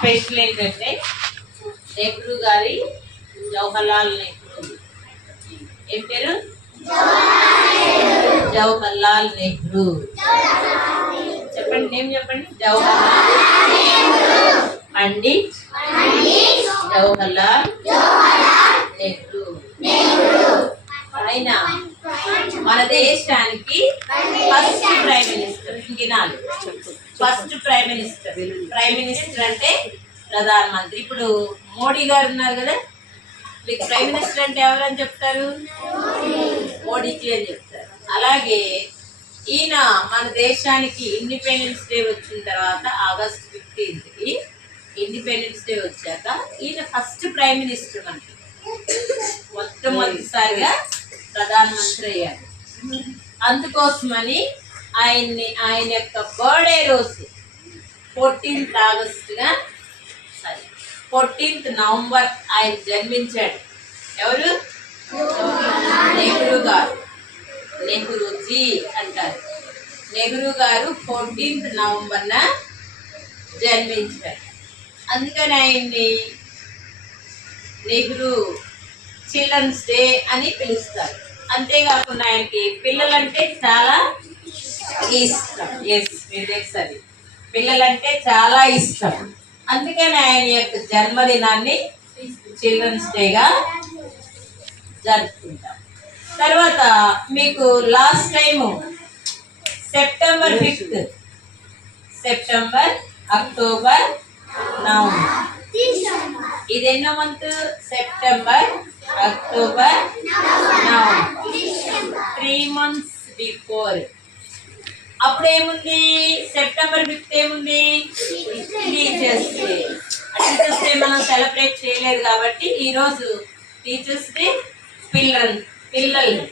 Special ఏంటంటే నెహ్రూ గారి జవహర్లాల్ నెహ్రూ. ఏం పేరు? జవహర్లాల్ నెహ్రూ. చెప్పండి, నేమ్ చెప్పండి. జవహర్లాల్ పండిట్ జవహర్లాల్ నెహ్రూ. ఆయన మన దేశానికి ఫస్ట్ ప్రైమ్ మినిస్టర్. వినాలి, first prime minister. Prime minister అంటే ప్రధానమంత్రి. ఇప్పుడు మోడీ గారు ఉన్నారు కదా, మీకు ప్రైమ్ మినిస్టర్ అంటే ఎవరని చెప్తారు? మోడీజీ అని చెప్తారు. అలాగే ఈయన మన దేశానికి ఇండిపెండెన్స్ డే వచ్చిన తర్వాత ఆగస్ట్ 15కి ఇండిపెండెన్స్ డే వచ్చాక ఈయన ఫస్ట్ ప్రైమ్ మినిస్టర్. మనకి మొట్టమొదటిసారిగా ప్రధానమంత్రి అయ్యారు. అందుకోసమని ఆయన యొక్క బర్త్డే రోజు 14th ఆగస్టుగా 14th నవంబర్ ఆయన జన్మించాడు. ఎవరు? నెహ్రూ గారు. నెహ్రూజీ అంటారు. నెహ్రూ గారు 14th నవంబర్న జన్మించారు. అందుకని ఆయన్ని నెహ్రూ చిల్డ్రన్స్ డే అని పిలుస్తారు. అంతేకాకుండా ఆయనకి పిల్లలంటే చాలా ఇష్టం. మీరు తెలుసది, పిల్లలంటే చాలా ఇష్టం. అందుకని ఆయన యొక్క జన్మదినాన్ని చిల్డ్రన్స్ డేగా జరుపుకుంటాం. తర్వాత మీకు last time September 5th, September, October, November. ఇది ఎన్నో month? September, October, November. 3 months before. అప్పుడు ఏముంది? సెప్టెంబర్ 5th ఏముంది? Teachers day. టీచర్స్ డే మనం సెలబ్రేట్ చేయలేదు కాబట్టి ఈరోజు టీచర్స్ డే, పిల్లలు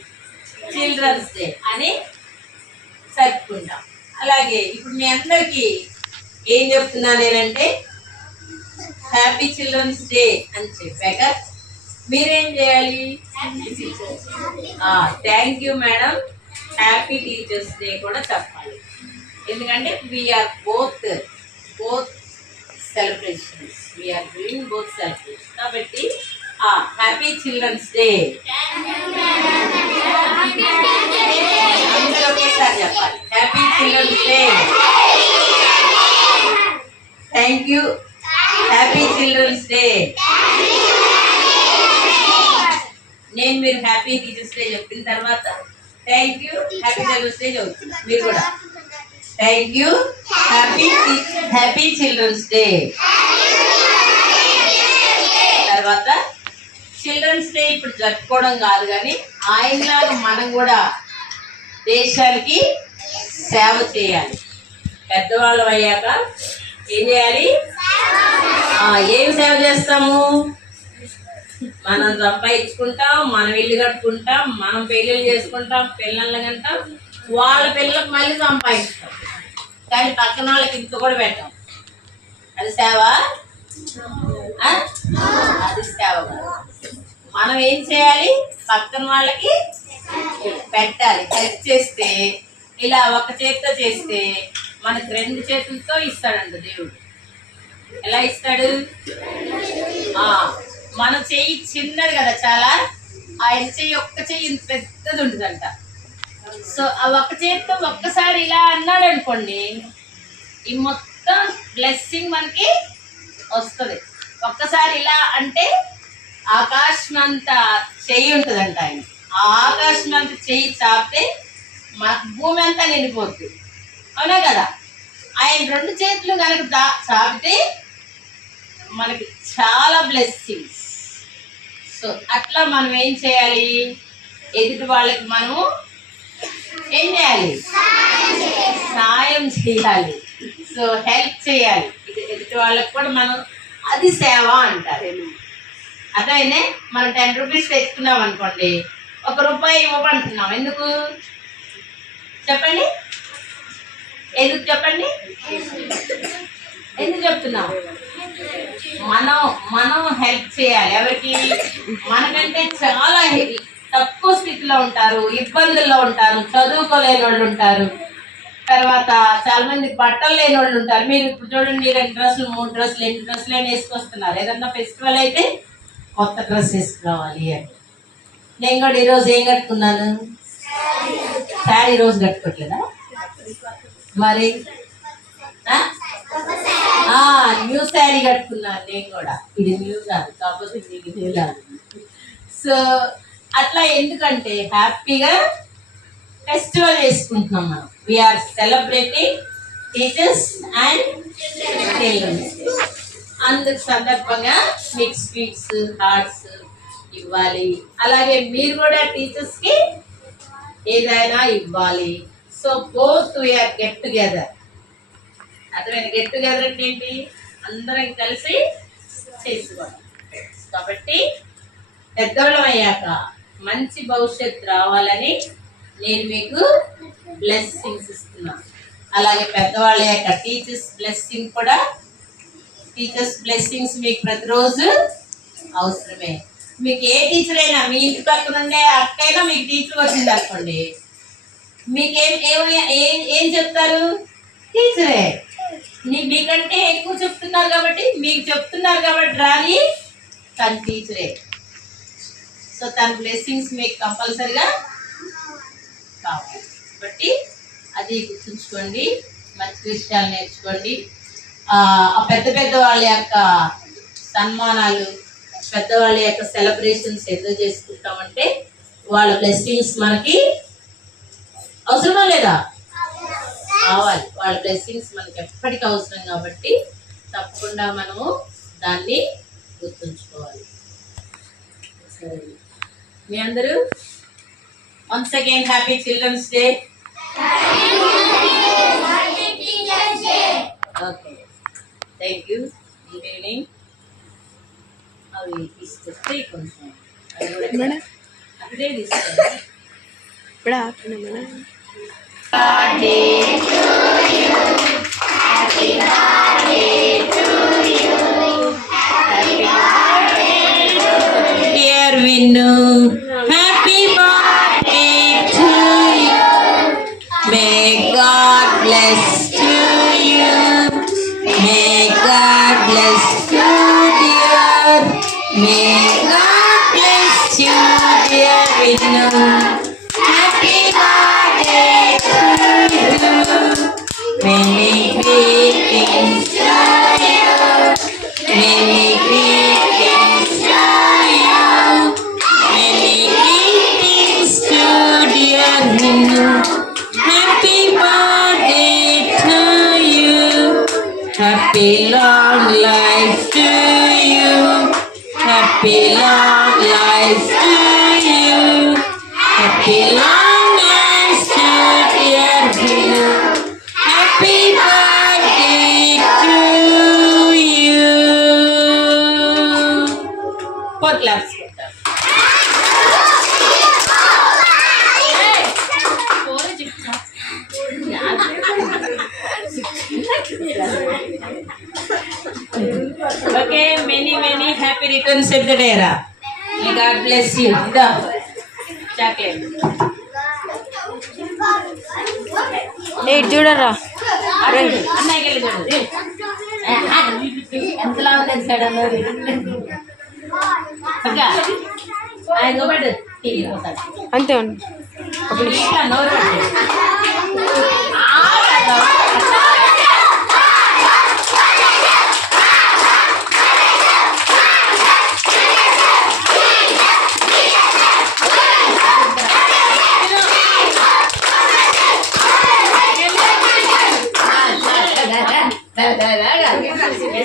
చిల్డ్రన్స్ డే అని జరుపుకుంటాం. అలాగే ఇప్పుడు మీ అందరికీ ఏం చెప్తున్నా నేనంటే హ్యాపీ చిల్డ్రన్స్ డే అని చెప్పాక మీరేం చేయాలి? Thank you madam, happy teachers day కూడా చెప్పాలి. ఎందుకంటే we are both celebrations, we are doing both celebrations. కాబట్టి హ్యాపీ చిల్డ్రన్స్ డే అందరూ ఒకేసారి చెప్పాలి. Happy children's day. Thank you, happy children's day. నేను మీరు హ్యాపీ టీచర్స్ డే చెప్పిన తర్వాత thank you, happy children's day చదువుతున్నా. మీరు కూడా thank you, happy children's day. తర్వాత చిల్డ్రన్స్ డే ఇప్పుడు జరుపుకోవడం కాదు, కానీ ఆయనలాగా మనం కూడా దేశానికి సేవ చేయాలి. పెద్దవాళ్ళం అయ్యాక ఏం చేయాలి? ఏం సేవ చేస్తాము? మనం సంపాదించుకుంటాం, మనం ఇల్లు కట్టుకుంటాం, మనం పెళ్ళిళ్ళు చేసుకుంటాం, పిల్లల్ని కంటాం, వాళ్ళ పిల్లలకు మళ్ళీ సంపాదిస్తాం, కానీ పక్కన వాళ్ళకి ఇంత కూడా పెట్టాం. అది సేవ? అది సేవ. మనం ఏం చేయాలి? పక్కన వాళ్ళకి పెట్టాలి. హెల్ప్ చేస్తే, ఇలా ఒక చేతితో చేస్తే మనకు 2 చేతులతో ఇస్తాడంట దేవుడు. ఎలా ఇస్తాడు? మన చెయ్యి చిన్నది కదా చాలా, ఆయన చెయ్యి ఒక్క చెయ్యి ఇంత పెద్దది ఉంటుందంట. సో ఆ ఒక్క చేతితో ఒక్కసారి ఇలా అన్నాడు అనుకోండి, ఈ మొత్తం బ్లెస్సింగ్ మనకి వస్తుంది. ఒక్కసారి ఇలా అంటే ఆకాశం అంత చెయ్యి ఉంటుందంట ఆయన. ఆ ఆకాశం అంత చెయ్యి చాపితే భూమి అంతా నిండిపోతుంది. అవునా కదా? ఆయన 2 చేతులు కనుక చాపితే మనకి చాలా బ్లెస్సింగ్స్. సో అట్లా మనం ఏం చేయాలి, ఎదుటి వాళ్ళకి మనము ఏం చేయాలి, సాయం చేయాలి. సో హెల్ప్ చేయాలి ఎదుటి వాళ్ళకి కూడా మనం, అది సేవ అంటారు. అదైనా మనం 10 రూపీస్ తెచ్చుకున్నాం అనుకోండి, 1 రూపాయి ఇవ్వమంటున్నాం. ఎందుకు చెప్పండి, ఎందుకు చెప్పండి, ఎందుకు చెప్తున్నాం? మనం హెల్ప్ చేయాలి. ఎవరికి? మనకంటే చాలా తక్కువ స్థితిలో ఉంటారు, ఇబ్బందుల్లో ఉంటారు, చదువుకోలేని వాళ్ళు ఉంటారు, తర్వాత చాలా మంది బట్టలు లేని వాళ్ళు ఉంటారు. మీరు ఇప్పుడు చూడండి, 2 డ్రెస్సులు 3 డ్రెస్సులు 8 డ్రెస్సులు అయినా వేసుకొస్తున్నారు. ఏదన్నా ఫెస్టివల్ అయితే కొత్త డ్రెస్ వేసుకోవాలి అని. నేను కూడా ఈరోజు ఏం కట్టుకున్నాను, శారీ. రోజు కట్టుకోవట్లేదా మరి? న్యూ శారీ కట్టుకున్నాను నేను కూడా. ఇది న్యూ కాదు, కాకపోతే మీకు న్యూ కాదు. సో అట్లా ఎందుకంటే హ్యాపీగా ఫెస్టివల్ చేసుకుంటున్నాం మనం. We are celebrating teachers and children's. అందుకు సందర్భంగా మీకు స్వీట్స్, హార్ట్స్ ఇవ్వాలి. అలాగే మీరు కూడా టీచర్స్కి ఏదైనా ఇవ్వాలి. So both we are get together. అర్థమైంది? గెట్ టుగెదర్ అంటే ఏంటి? అందరం కలిసి చేసుకోవాలి. కాబట్టి పెద్దవాళ్ళం అయ్యాక మంచి భవిష్యత్తు రావాలని నేను మీకు బ్లెస్సింగ్స్ ఇస్తున్నాను. అలాగే పెద్దవాళ్ళ యొక్క టీచర్స్ బ్లెస్సింగ్ కూడా, టీచర్స్ బ్లెస్సింగ్స్ మీకు ప్రతిరోజు అవసరమే. మీకు ఏ టీచర్ అయినా, మీ ఇంటి పక్కన ఉండే అక్కైనా మీకు టీచర్ వచ్చింది అనుకోండి, మీకేం ఏం చెప్తారు? టీచరే. మీకంటే ఎక్కువ చెప్తున్నారు కాబట్టి, మీకు చెప్తున్నారు కాబట్టి రాని, తన టీచరే. సో తన బ్లెస్సింగ్స్ మీకు కంపల్సరిగా కావాలి. కాబట్టి అది గుర్తుంచుకోండి, మంచి విషయాలు నేర్చుకోండి. ఆ పెద్ద వాళ్ళ యొక్క సన్మానాలు, పెద్దవాళ్ళ యొక్క సెలబ్రేషన్స్ ఎందుకు చేసుకుంటామంటే వాళ్ళ బ్లెస్సింగ్స్ మనకి అవసరమా లేదా? కావాలి. వాళ్ళ బ్లెస్సింగ్స్ మనకి ఎప్పటికీ అవసరం కాబట్టి తప్పకుండా మనము దాన్ని గుర్తుంచుకోవాలి. సరే, మీ అందరూ once again happy children's day. Okay, thank you. Good evening. అవి తీసుకొస్తే కొంచెం అక్కడే తీసుకోండి. Dear Vinu, happy birthday to you. May God bless to you. May God bless you, dear. May God bless you, dear Vinu. Happy birthday to you. Many greetings to you. Many greetings to you. Many greetings to dear Vinu. Happy birthday to you. Happy long life to you. Happy long life to you. Happy long life to dear Vinu. Happy birthday to you. 4 claps. Okay, many happy returns of the day. May God bless you. Chocolate. చూడరా అన్నయ్యకి వెళ్ళి చూడు. ఎంతలా ఉంది side అన్నది ఆయన పెట్టు. అంతే ఉండు. నోరు పెట్టు.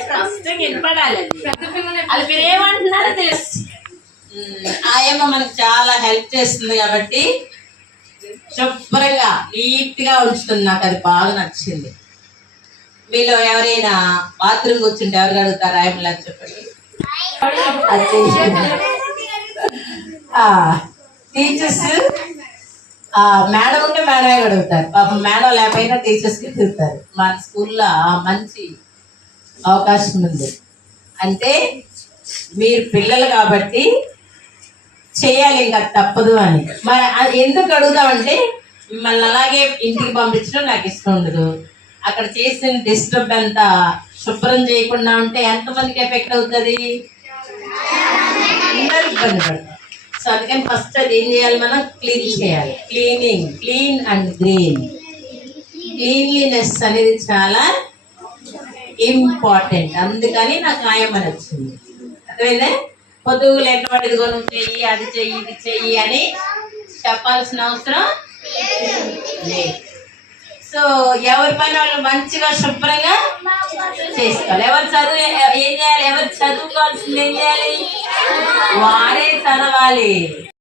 స్పష్టంగా వినపడాలి అది మీరు ఏమంటున్నారో తెలుసు. ఆయమ్మ మనకు చాలా హెల్ప్ చేస్తుంది కాబట్టి శుభ్రంగా నీట్ గా ఉంచుతుంది. నాకు అది బాగా నచ్చింది. మీలో ఎవరైనా బాత్రూమ్ కూర్చుంటే ఎవరు అడుగుతారు ఆయమ్మలా చెప్పండి. టీచర్స్ మేడం ఉంటే మేడమే అడుగుతారు. పాపం మేడం లేకపోయినా టీచర్స్కి తిరుగుతారు. మన స్కూల్లో మంచి అవకాశం ఉంది. అంటే మీరు పిల్లలు కాబట్టి చేయాలి, ఇంకా తప్పదు అని. మరి ఎందుకు అడుగుతామంటే మిమ్మల్ని అలాగే ఇంటికి పంపించడం నాకు ఇష్టం ఉండదు. అక్కడ చేసిన డిస్టర్బ్ అంతా శుభ్రం చేయకుండా ఉంటే ఎంతమందికి ఎఫెక్ట్ అవుతుంది? అందరూ ఇబ్బంది పడతారు. సో అందుకని ఫస్ట్ అది ఏం చేయాలి, మనం క్లీన్ చేయాలి. Clean and green. క్లీన్లీనెస్ అనేది చాలా ఇంపార్టెంట్. అందుకని నాకు ఆయమ్మని వచ్చింది. అర్థమైందే? పొద్దుగులు ఎన్నవాడు ఇదిగో నువ్వు చెయ్యి, అది చెయ్యి, ఇది చెయ్యి అని చెప్పాల్సిన అవసరం లేదు. సో ఎవరి పని వాళ్ళు మంచిగా శుభ్రంగా చేసుకోవాలి. ఎవరు చదువు ఏం చేయాలి? ఎవరు చదువుకోవాల్సింది ఏం చేయాలి? వాడే చదవాలి.